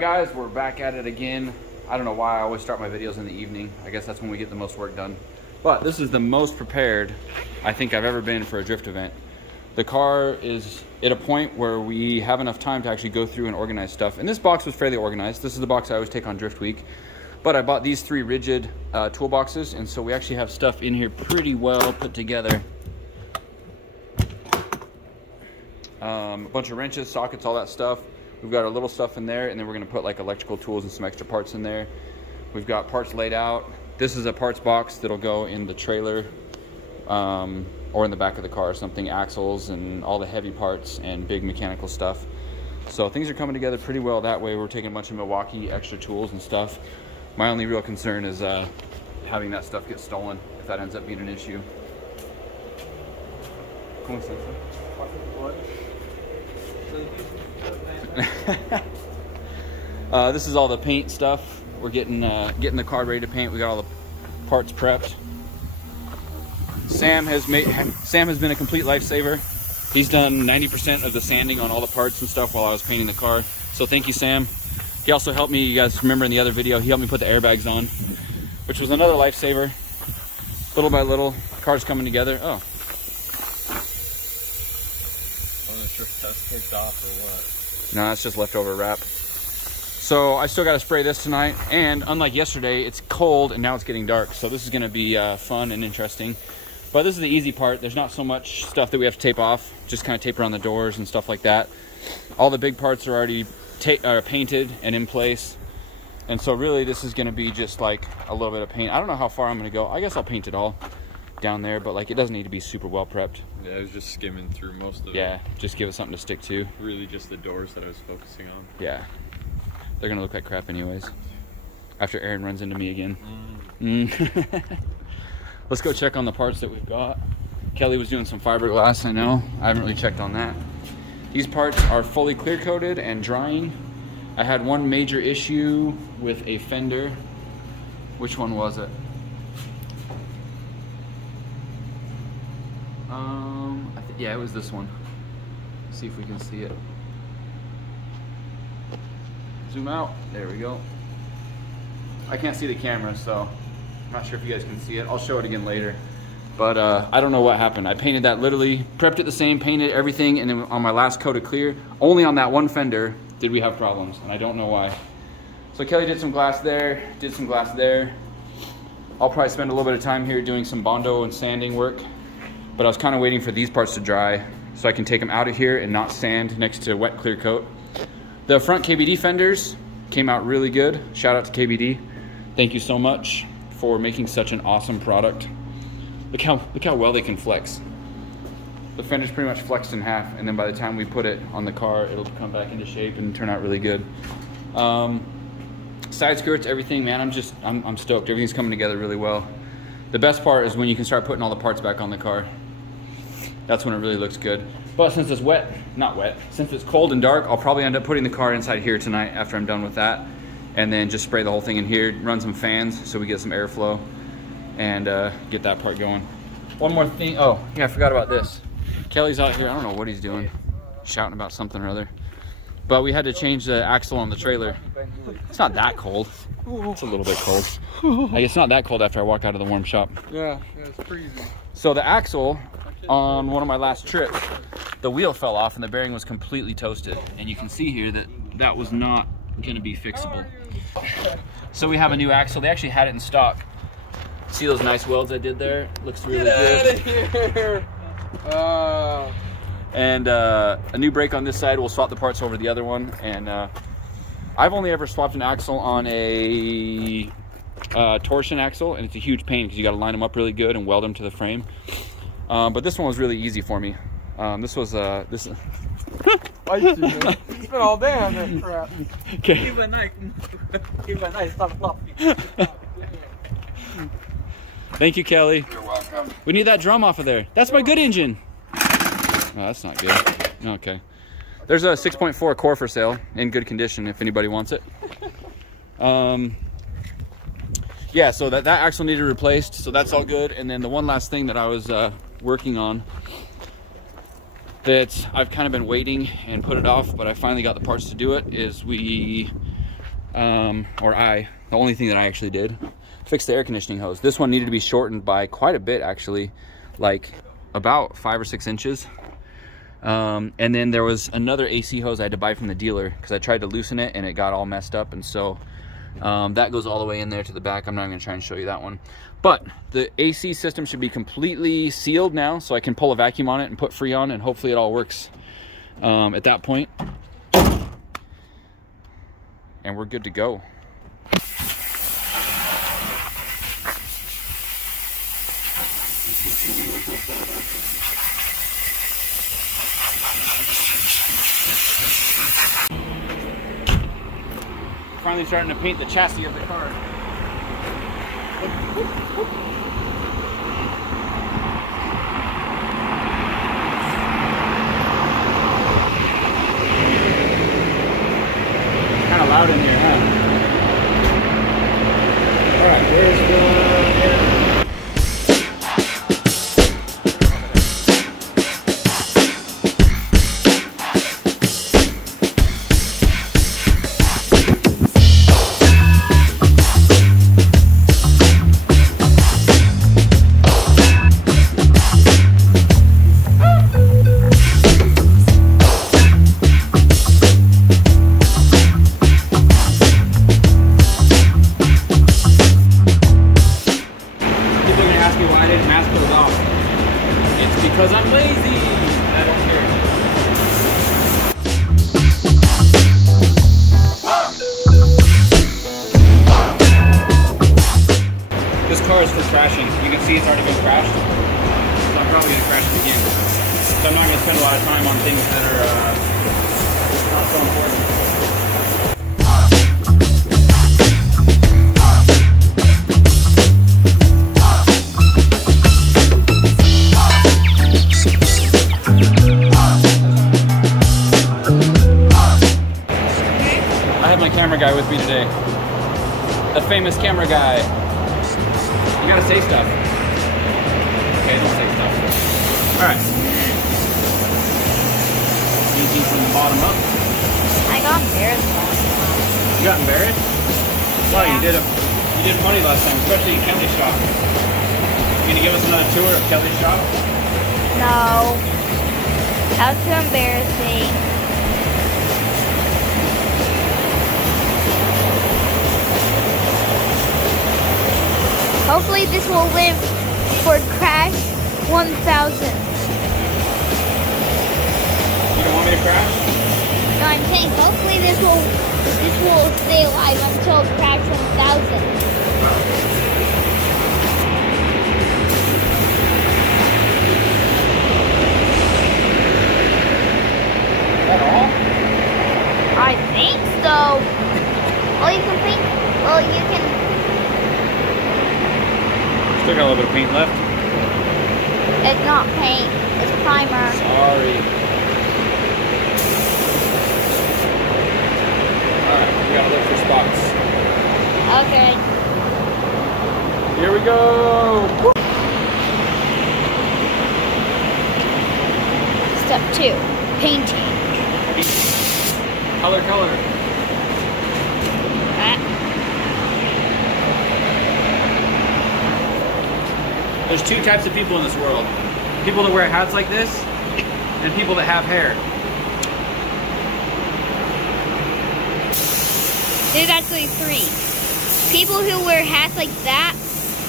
Alright guys, we're back at it again. I don't know why I always start my videos in the evening. I guess that's when we get the most work done. But this is the most prepared I think I've ever been for a drift event. The car is at a point where we have enough time to actually go through and organize stuff. And this box was fairly organized. This is the box I always take on Drift Week. But I bought these 3 rigid toolboxes, and so we actually have stuff in here pretty well put together. A bunch of wrenches, sockets, all that stuff. We've got our little stuff in there, and then we're gonna put like electrical tools and some extra parts in there. We've got parts laid out. This is a parts box that'll go in the trailer or in the back of the car or something, axles and all the heavy parts and big mechanical stuff. So things are coming together pretty well that way. We're taking a bunch of Milwaukee extra tools and stuff. My only real concern is having that stuff get stolen if that ends up being an issue. This is all the paint stuff. We're getting the car ready to paint. We got all the parts prepped. Sam has been a complete lifesaver. He's done 90% of the sanding on all the parts and stuff while I was painting the car. So thank you, Sam. He also helped me, you guys remember in the other video, he helped me put the airbags on, which was another lifesaver. Little by little, the car's coming together. Oh. I'm not sure if that's kicked off or what. No, that's just leftover wrap. So I still got to spray this tonight, and unlike yesterday, it's cold and now it's getting dark. So this is going to be fun and interesting. But this is the easy part. There's not so much stuff that we have to tape off, just kind of tape around the doors and stuff like that. All the big parts are already painted and in place. And so really this is going to be just like a little bit of paint. I don't know how far I'm going to go. I guess I'll paint it all down there, but like it doesn't need to be super well prepped. Yeah, I was just skimming through most of it. Yeah, just give it something to stick to. Really just the doors that I was focusing on. Yeah. They're going to look like crap anyways. After Aaron runs into me again. Let's go check on the parts that we've got. Kelly was doing some fiberglass, I know. I haven't really checked on that. These parts are fully clear coated and drying. I had one major issue with a fender. Which one was it? Yeah, it was this one. Let's see if we can see it. Zoom out. There we go. I can't see the camera, so I'm not sure if you guys can see it. I'll show it again later. But I don't know what happened. I painted that literally, prepped it the same, painted everything, and then on my last coat of clear, only on that one fender did we have problems, and I don't know why. So Kelly did some glass there, did some glass there. I'll probably spend a little bit of time here doing some Bondo and sanding work, but I was kind of waiting for these parts to dry so I can take them out of here and not sand next to wet clear coat. The front KBD fenders came out really good. Shout out to KBD. Thank you so much for making such an awesome product. Look how well they can flex. The fender's pretty much flexed in half, and then by the time we put it on the car, it'll come back into shape and turn out really good. Side skirts, everything, man, I'm stoked. Everything's coming together really well. The best part is when you can start putting all the parts back on the car. That's when it really looks good. But since it's since it's cold and dark, I'll probably end up putting the car inside here tonight after I'm done with that. And then just spray the whole thing in here, run some fans so we get some airflow, and get that part going. One more thing, oh yeah, I forgot about this. Kelly's out here, I don't know what he's doing, shouting about something or other. But we had to change the axle on the trailer. It's not that cold. It's a little bit cold. Like, it's not that cold after I walk out of the warm shop. Yeah, it's freezing. So the axle on one of my last trips, the wheel fell off and the bearing was completely toasted. And you can see here that that was not gonna be fixable. So we have a new axle. They actually had it in stock. See those nice welds I did there? Looks really good. Get out of here! And a new brake on this side. We'll swap the parts over to the other one. And I've only ever swapped an axle on a torsion axle, and it's a huge pain because you got to line them up really good and weld them to the frame. But this one was really easy for me. This was this. You spent all day on that crap. Okay. Give a nice, stop flopping. Thank you, Kelly. You're welcome. We need that drum off of there. That's my good engine. Oh, that's not good. Okay. There's a 6.4 core for sale in good condition if anybody wants it. Yeah, so that axle needed replaced, so that's all good. And then the one last thing that I was working on that I've kind of been waiting and put it off, but I finally got the parts to do it, is we The only thing that I actually did, fix the air conditioning hose. This one needed to be shortened by quite a bit, actually, like about 5 or 6 inches. And then there was another AC hose I had to buy from the dealer because I tried to loosen it and it got all messed up. And so that goes all the way in there to the back. I'm not going to try and show you that one. But the AC system should be completely sealed now, so I can pull a vacuum on it and put Freon, and hopefully it all works at that point. And we're good to go. Finally starting to paint the chassis of the car. Kind of loud in here, huh? All right, where's the because I'm lazy. I don't care. This car is for crashing. You can see it's already been crashed. So I'm probably going to crash it again. So I'm not going to spend a lot of time on things that are not so important. Camera guy with me today. The famous camera guy. You gotta say stuff. Okay, don't say stuff. Alright. Easy from the bottom up. I got embarrassed last time. You got embarrassed? Well, Yeah. you did funny last time, especially in Kelly's shop. You gonna give us another tour of Kelly's shop? No. That was too embarrassing. Hopefully this will live for Crash 1000. You don't want me to crash? No, I'm saying hopefully this will stay alive until Crash 1000. Is that all? I think so. Well, you can think. Well, you can. Still got a little bit of paint left. It's not paint. It's primer. Sorry. Alright, we gotta look for spots. Okay. Here we go! Woo. Step 2. Painting. Color. There's 2 types of people in this world. People that wear hats like this, and people that have hair. There's actually 3. People who wear hats like that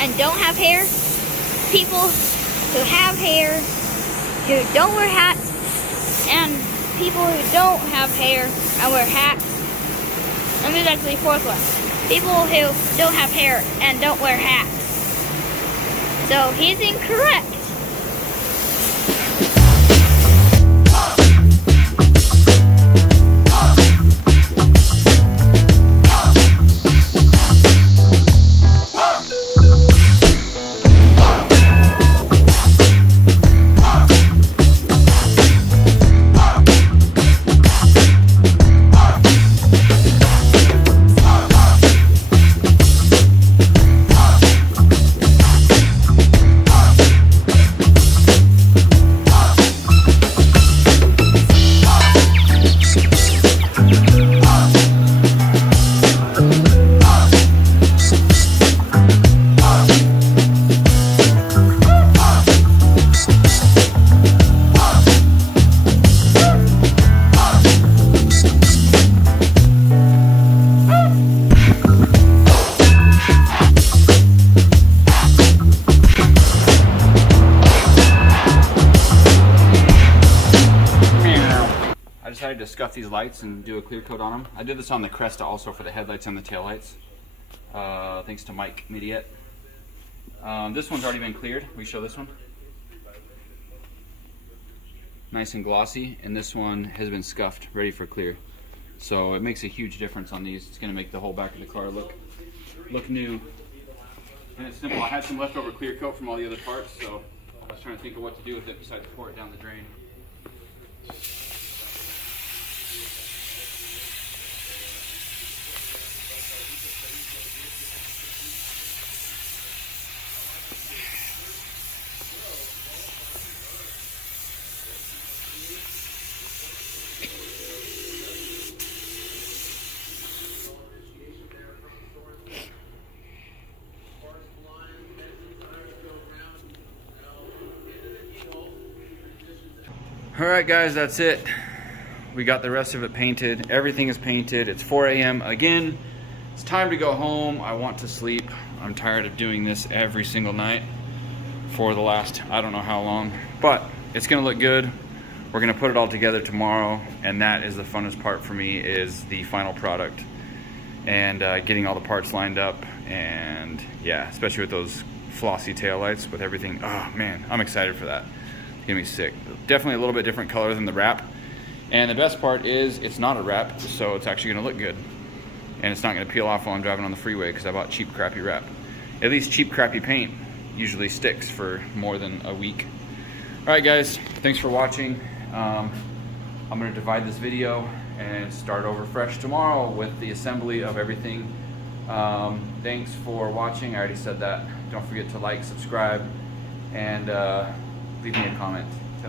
and don't have hair. People who have hair who don't wear hats. And people who don't have hair and wear hats. And there's actually a 4th one. People who don't have hair and don't wear hats. So he's incorrect. decided to scuff these lights and do a clear coat on them. I did this on the Cresta also for the headlights and the taillights. Thanks to Mike Midiet. This one's already been cleared. We show this one. Nice and glossy, and this one has been scuffed, ready for clear. So it makes a huge difference on these. It's going to make the whole back of the car look new. And it's simple. I had some leftover clear coat from all the other parts, so I was trying to think of what to do with it besides pour it down the drain. Alright guys, that's it. We got the rest of it painted. Everything is painted. It's 4 a.m. again. It's time to go home. I want to sleep. I'm tired of doing this every single night for the last I don't know how long. But it's gonna look good. We're gonna put it all together tomorrow, and that is the funnest part for me, is the final product. And getting all the parts lined up, and yeah, especially with those flossy taillights with everything. Oh man, I'm excited for that. It's gonna be sick. Definitely a little bit different color than the wrap. And the best part is it's not a wrap, so it's actually gonna look good. And it's not gonna peel off while I'm driving on the freeway because I bought cheap, crappy wrap. At least cheap, crappy paint usually sticks for more than a week. All right guys, thanks for watching. I'm gonna divide this video and start over fresh tomorrow with the assembly of everything. Thanks for watching. I already said that. Don't forget to like, subscribe, and leave me a comment. I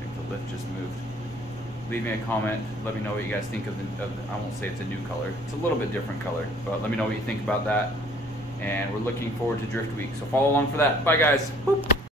think the lift just moved. Leave me a comment. Let me know what you guys think of the, I won't say it's a new color. It's a little bit different color, but let me know what you think about that. And we're looking forward to Drift Week. So follow along for that. Bye guys. Boop.